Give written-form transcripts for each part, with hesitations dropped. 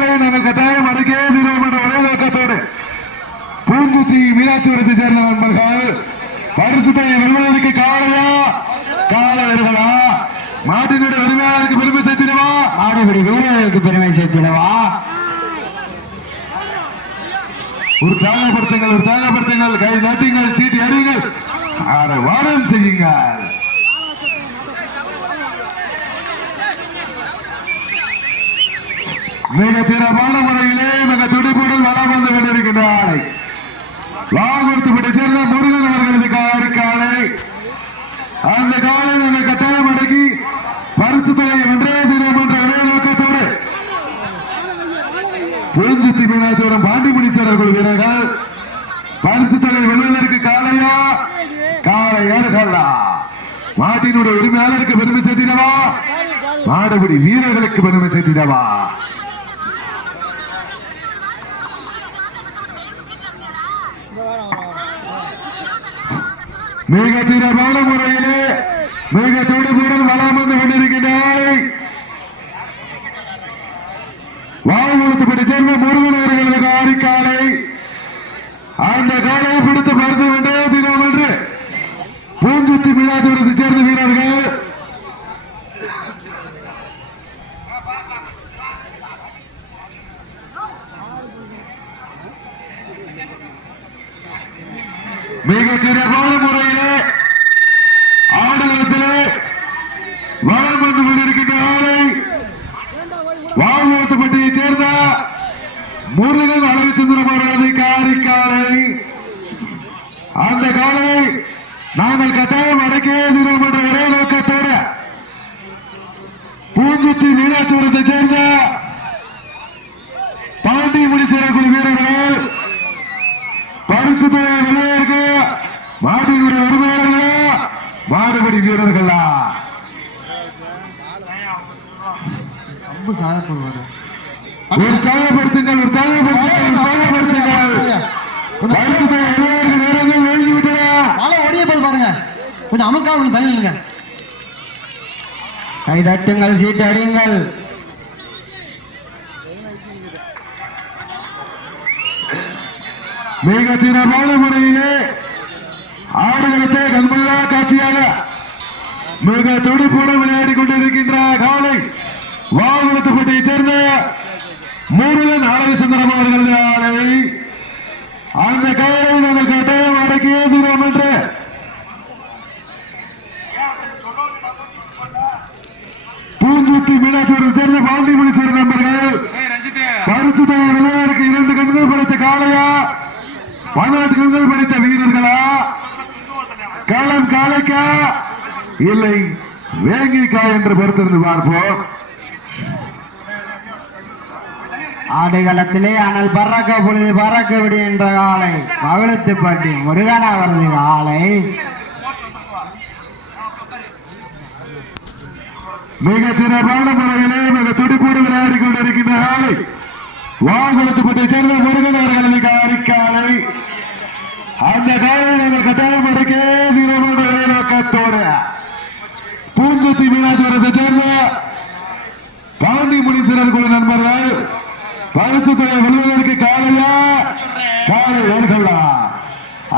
காலையை நாங்கள் கட்டாயம் அடக்கே தீர்வோம் என்ற ஒரே நோக்கத்தோடு பூஞ்சுத்தி மீனாட்சிபுரத்தை சேர்ந்த நண்பர்கள் பரிசுத்தை வெல்வதற்கு காளையா காளையர்களா மாட்டினுடைய உரிமையாளருக்கு பெருமை சேர்த்திடவா ஆடுபடி வீரர்களுக்கு பெருமை சேர்த்திடவா உற்சாகப்படுத்துங்கள் கை நாட்டுங்கள் சீட்டி அடியுங்கள் வாரம் செய்யுங்கள் மிக சிறப்பான முறையிலே மிக துடிப்புடன் வளம் வந்து கொண்டிருக்கின்றார் வாங்குறுத்துப்பட்டு சேர்ந்த முருகன் அவர்களது காலை அந்த காலை நாங்கள் கட்டாயம் அடக்கி பரிசு தொகையை ஒன்றே தினம் என்ற ஒரே நோக்கத்தோடு பூஞ்சுத்தி மீனாட்சிபுரம் பாண்டி முனீஸ்வரர் குழு வீரர்கள் பரிசு தொகை வெல்வதற்கு காளையா காளையர்களா மாட்டினுடைய உரிமையாளருக்கு பெருமை சேர்த்திடவா மாடுபிடி வீரர்களுக்கு பெருமை சேர்த்திடவா மிக சிறப்பான முறையிலே மிக துடிப்புடன் வளம் வந்து கொண்டிருக்கின்றார் வாழ்வுறுத்தப்பட்டு சேர்ந்த முருகன் அவர்களது காரிக்காலை அந்த காலையை பிடித்து பரிசு வென்றே தினம் என்று பூஞ்சுத்தி மீனாட்சிபுரத்தை சேர்ந்த வீரர்கள் மிக சிறப்பான முறையிலே ஆடுகளத்திலே வளம் வந்து கொண்டிருக்கின்ற ஆலை வாழ்வுறுத்தப்பட்டியை சேர்ந்த முருகன் அழகுச்சந்திரம் அவர்களது காரிக்காலை அந்த காலை நாங்கள் கட்டாயம் அடக்கே தினம் என்ற ஒரே நோக்கத்தோடு பூஞ்சுத்தி மீனாட்சிபுரத்தை சேர்ந்த பாண்டி முனீஸ்வரர் குழு வீரர்கள் பரிசு தொகை வெல்வதற்கு மாட்டினுடைய உரிமையாளர்களா மாடுபடி வீரர்களா உற்சாகப்படுத்துங்கள் பரிசு தொகை வெல்வதற்கு வீரர்கள் எழுதிவிட்டன ஓடிய போது பாருங்க கொஞ்சம் அமுக்காக தள்ளிடுங்க கை தட்டுங்கள் சீட்டு அடியுங்கள் மிக சிறப்பான முறையிலே ஆடுகளத்தை கண்முல்லா காட்சியாக மிக துடிப்புடன் விளையாடி கொண்டிருக்கின்ற காலை வாழ்வுறுத்தப்பட்டியை சேர்ந்த முருகன் அழகுச்சந்திரம் அவர்களது ஆலை அந்த காலை நாங்கள் கட்டாயம் அடக்கியே தீர்வோம் என்று பூஞ்சுத்தி மீனாட்சிபுரத்தை சேர்ந்த பாண்டி முனீஸ்வரர் நண்பர்கள் பரிசு தொகை வெல்வதற்கு 2 கண்கள் படைத்த காளையா 18 கண்கள் படைத்த வீரர்களா களம் காளைக்கா இல்லை வேங்கிக்கா என்று பொறுத்திருந்து பார்ப்போம் ஆடுகளத்திலே ஆனால் பறக்க பொழுது பறக்க விடு என்ற காலை மகளுத்துப்பட்டி முருகன் அவரது காலை மிக சிறப்பான முறையிலே மிக துடிப்போடு விளையாடி கொண்டிருக்கின்ற காலை வாங்குளத்துப்பட்டை சேர்ந்த முருகன் அவர்களது காரிக்காலை அந்த காலை நாங்கள் கட்டாயம் அடக்கே தீர்வோம் என்ற ஒரே நோக்கத்தோடு பூஞ்சுத்தி மீனாட்சிபுரத்தை சேர்ந்த பாண்டி முனீஸ்வரர் குழு நண்பர்கள் பரிசு தொகை வெல்வதற்கு காளையா காளையர்களா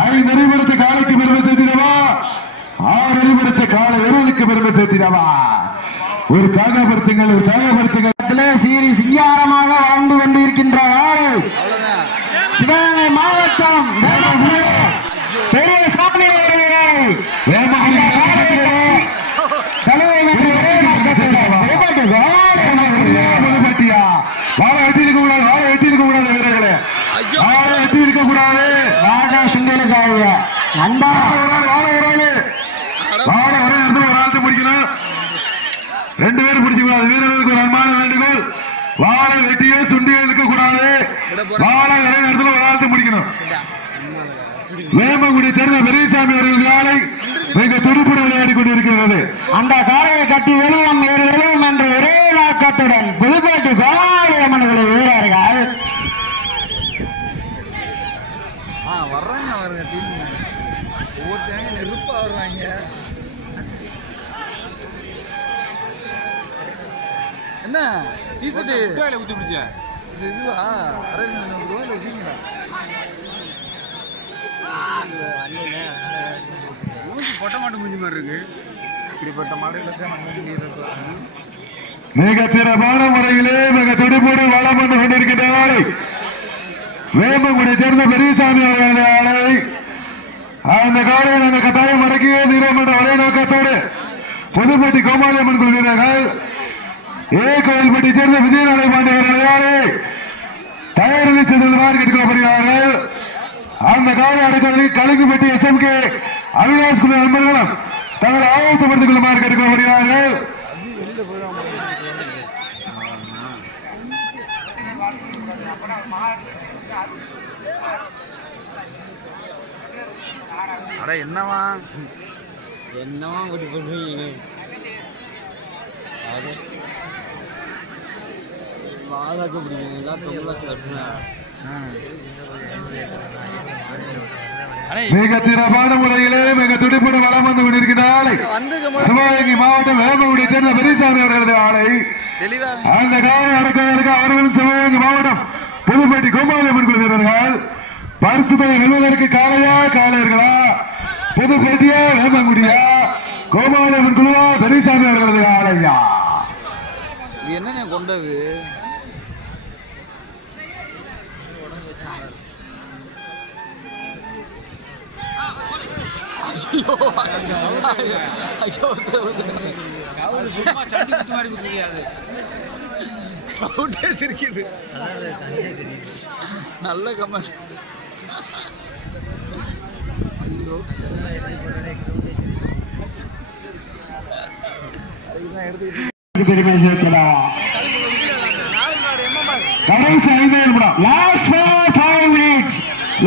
5 அறிவுறுத்த காலைக்கு பெருமை சேர்த்திடவா 6 அறிவுறுத்த காலை வெறுவதற்கு பெருமை சேர்த்திடவா உற்சாகப்படுத்துங்கள் சீரி சிங்காரமாக வாழ்ந்து கொண்டிருக்கின்ற சிவகங்கை மாவட்டம் பெரிய சாமி முடிக்கணும் 2 பேர் பிடிச்சு கூடாது வீரர்களுக்கு ஒரு அன்பான வேண்டுகோள் வாழை வெட்டியே சுண்டியே இருக்க கூடாது வாழை ஒரே நேரத்தில் ஒரு ஆழத்தை முடிக்கணும் வேமங்குடி சேர்ந்த பெரியசாமி அவர்கள் காலை மிக துடிப்புடன் விளையாடி கொண்டிருக்கிறது அந்த காலையை கட்டி வெளியம் எழுவும் என்ற ஒரே நோக்கத்துடன் புதுப்பேட்டு கோமாளியம்மன்களை வீரர்கள் வர்றாங்க ஒவ்வொருத்தங்க நெருப்பா வருவாங்க என்ன டீ-ஷர்ட் ஊத்தி பிடிச்ச இதுவா ரூபாய் வைக்கீங்களா பொட்ட மாட்டு முடிஞ்ச மாதிரி இருக்கு. இப்படிப்பட்ட மாடுகளுக்கு நம்ம மிக சிறப்பான முறையிலே மிக துடிப்போடு வளம் வந்து கொண்டிருக்கிறார் வேம்பங்குடியை சேர்ந்த பெரியசாமி அவர்களே ஆளை அந்த காலையில் அந்த கட்டாயம் அடக்கிய தீரம் என்ற ஒரே நோக்கத்தோடு புதுப்பட்டி கோமாளியம்மன் குழு வீரர்கள் கோயில்பட்டி சேர்ந்த விஜயநாளை பாண்டியவர்களே தயாரில் செல்லுமாறு கேட்கப்படுகிறார்கள். அந்த காலை அடக்குவதற்கு கலங்குப்பட்டி SMK அவினாஷ் குழு நண்பர்களும் தங்களை ஆயத்தப்படுத்திக் கொள்ளுமாறு கேட்கப்படுகிறார்கள். அட என்னவா கூட்டி போடுவீங்க பாலாக்கு பிடிக்குங்களா தொங்கலாச்சு கட்டுனா மிக சிறப்பான முறையிலே மிக துடிப்போடு வளம் வந்து கொண்டிருக்கிறார் சிவகங்கை மாவட்டம் வேம்பங்குடியை சேர்ந்த பெரியசாமி அவர்களது ஆலை அந்த காலம் நடக்குவதற்கு அவர்களும் சிவகங்கை மாவட்டம் புதுப்பட்டி கோமாளியம்மன் குழு வீரர்கள் பரிசு தொகை வெல்வதற்கு காளையா காளையர்களா புதுப்பட்டியா வேம்பங்குடியா கோமாளியம்மன் குழுவா பெரியசாமி அவர்களது ஆலையா இது என்னங்க கொண்டது நல்ல கமெண்ட். பெருமை சேர்க்கலாம் கடைசி 5 நிமிடம் last for 5 minutes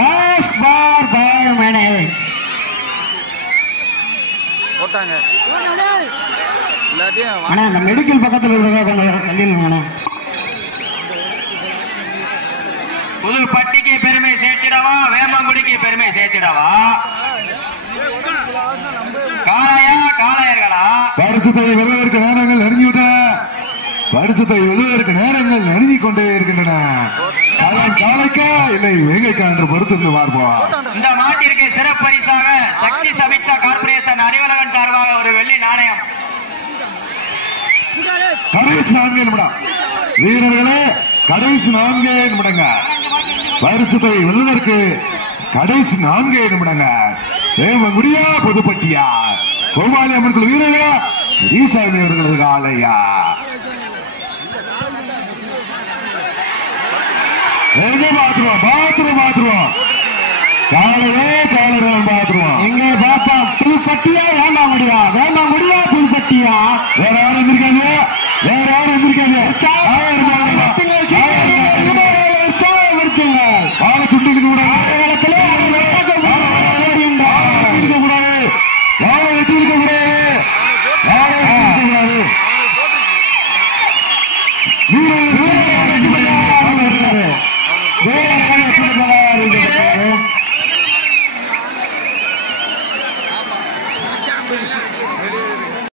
last for 5 minutes போட்டாங்க எல்லாத்தையும் அண்ணா இந்த மெடிக்கல் பக்கத்தில் இருக்கிறதா கொஞ்சம் தள்ளிடுங்கண்ணா. புதுப்பட்டிக்கு பெருமை சேர்த்திடவா வேம்பங்குடிக்கு பெருமை சேர்த்திடவா காளையா காளையர்களா பரிசு தொகை வெல்வதற்கு நேரங்கள் நெருங்கிவிட்டன பரிசு தொகை வெல்வதற்கு நேரங்கள் நெருங்கிக் கொண்டே இருக்கின்றன காலைக்கா இல்லை வேங்கைக்கா என்று பொறுத்திருந்து பார்ப்போம். இந்த மாட்டிற்கு சிறப்பு பரிசாக சக்தி சமிக்ஷா கார்பரேஷன் அறிவலகன் சார்பாக ஒரு வெள்ளி நாணயம். கடைசி 4 நிமிடம் வீரர்களே கடைசி 4 நிமிடங்க பரிசு தொகை வெல்வதற்கு கடைசி 4 நிமிடங்க வேம்பங்குடியா புதுப்பட்டியா கோமாளியம்மன் குழு வீரர்களா பெரியசாமி அவர்களது ஆலையா பாத்துருவோம் காலையே காலையில் பாத்துருவோம் எங்க பாப்பா புதுப்பட்டியா வேம்பங்குடியா வேம்பங்குடியா புதுப்பட்டியா வேற யாரும் இருந்திருக்காங்க